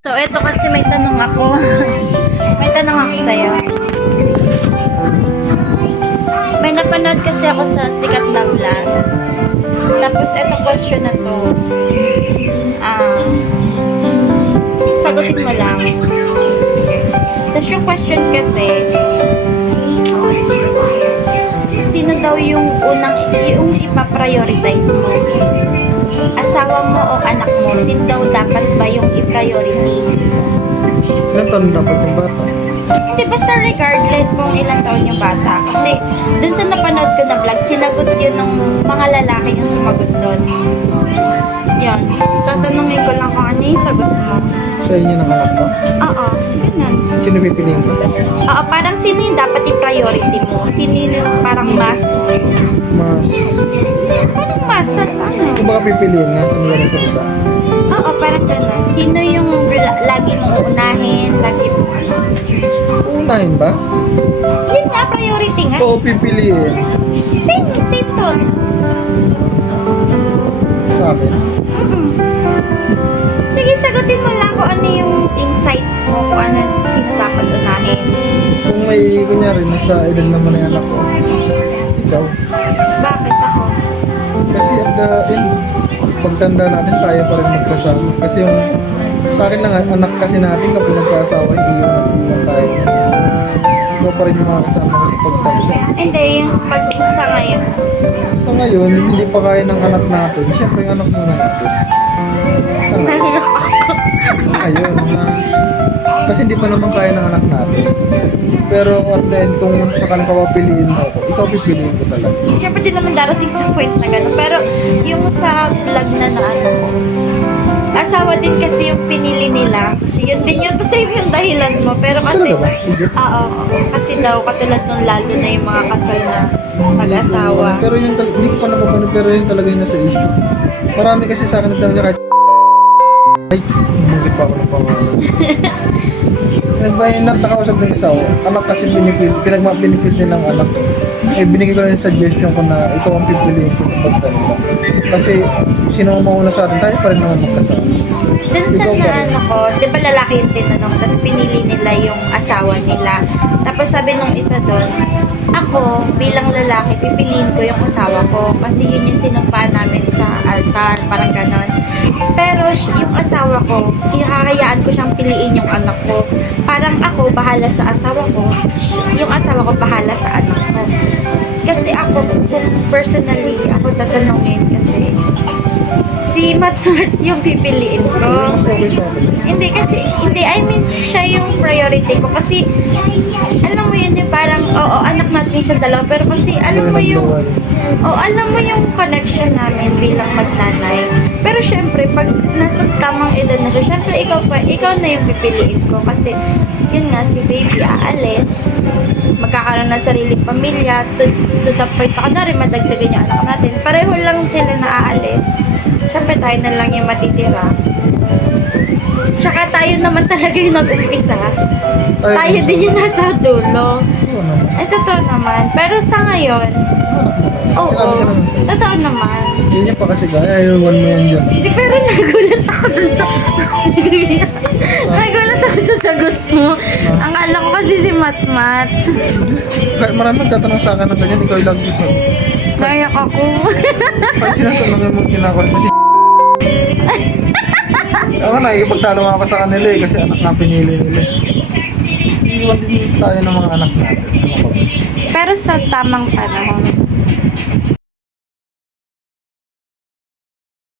So, eto kasi may tanong ako. may tanong ako sa'yo. May napanood kasi ako sa sikat na vlog. Tapos, eto question na to. Ah, sagutin mo lang. Tapos yung question kasi, sino daw yung unang, yung ipaprioritize mo? Asawa mo o anak mo? Sino daw dapat ba yung i-priority? Ilan taon dapat yung bata? Hindi, basta regardless kung ilang taon yung bata. Kasi dun sa napanood ko na vlog, sinagot yun ng mga lalaki yung sumagot dun. Yan. Tatanungin ko lang kung ano yung sagot mo. Sa inyo ng anak ko? Oo, ganun. Sino pipiliin ko? Oo, parang sino yung dapat i-priority mo? Sino yung parang mas... Mas... Parang mas... Ano? Kung baka pipiliin nga sa mga rin salita. Oo, parang ganun. Sino yung la- lagi mong uunahin? Lagi mo... Unahin ba? Yun nga, priority nga. Oo, pipiliin. Same, same to. Sa akin. Mm-mm. Sige, sagutin mo lang kung ano yung insights mo, kung ano, sino dapat unahin. Kung may, kunyari, nasa edad naman na yung anak ko, ikaw. Bakit ako? Kasi at the end, pagtanda natin, tayo pa rin magkasama. Kasi yung, sa akin lang, anak kasi natin, kapag nagkasawa, iiwan at iiwan tayo. Ikaw pa rin yung mga kasama ko sa pagtanda. Hindi, yung pag sa ngayon. Sa ngayon, hindi pa kaya ng anak natin. Siyempre, yung anak muna natin. Sa ngayon. Sa ngayon. na, kasi hindi pa naman kaya ng anak natin. Pero at the end, kung sakaling papapiliin mo ako, ikaw pipiliin ko talaga. Siyempre din naman darating sa point na gano'n. Pero yung sa vlog na naano ko, asawa din kasi yung pinili nila. Kasi yun din yun. Same yung dahilan mo. Pero kasi? Legit? oo, kasi daw katulad nung lalo na yung mga kasal na mag-asawa. Pero yun talaga, hindi ko pa napapanood, pero yun talaga yung nasa isip. Marami kasi sa akin nagdami niya kahit ay, bumigit pa ako ng pangalan. Nagbayan lang nakausap ng isa ko. Anak kasi binipil, pinagma binipil nilang anak. Eh, binigay ko lang yung suggestion ko na ikaw ang pipiliin ko sa pagtanda. Kasi sino ang mauna sa atin, tayo pa rin naman magkasama. Dun sa Ikaw na ba? ano ko, di ba lalaki yung tinanong, tapos pinili nila yung asawa nila. Tapos sabi nung isa doon, ako bilang lalaki, pipiliin ko yung asawa ko kasi yun yung sinumpa namin sa altar, parang ganon. Pero sh- yung asawa ko, ihahayaan ko siyang piliin yung anak ko. Parang ako, bahala sa asawa ko, sh- yung asawa ko, bahala sa anak ko. Kasi ako, kung personally, ako tatanungin si Matmat yung pipiliin ko. Hindi kasi, hindi, I mean, siya yung priority ko. Kasi, alam mo yun yung parang, oo, anak natin siya dalawa. Pero kasi, alam mo yung, oh, alam mo yung connection namin bilang magnanay. Pero syempre, pag nasa tamang edad na siya, syempre, ikaw, pa, ikaw na yung pipiliin ko. Kasi, yun nga, si baby aalis, magkakaroon ng sariling pamilya, to, to the point na kunwari, madagdagan yung anak natin. Pareho lang sila na aalis. Syempre, tayo na lang yung matitira. Tsaka tayo naman talaga yung nag-umpisa. Tayo din yung nasa dulo. Ay, totoo naman. Pero sa ngayon, oo, Sinabi ka naman sa'yo. totoo naman. Yun yung pa kasi gaya, ayaw mo yan dyan. Hindi, pero nagulat ako dun sa... nagulat ako sa sagot mo. Ang kala ko kasi si Matmat. Kahit marami nagtatanong sa akin ng ganyan, ikaw lang gusto. Nayak ako. Kahit sinatanong mo kinakulit mo si Ako na, ipagtalo nga ako sa kanila eh, kasi anak na pinili nila. Iwan din tayo ng mga anak natin. Pero sa tamang panahon,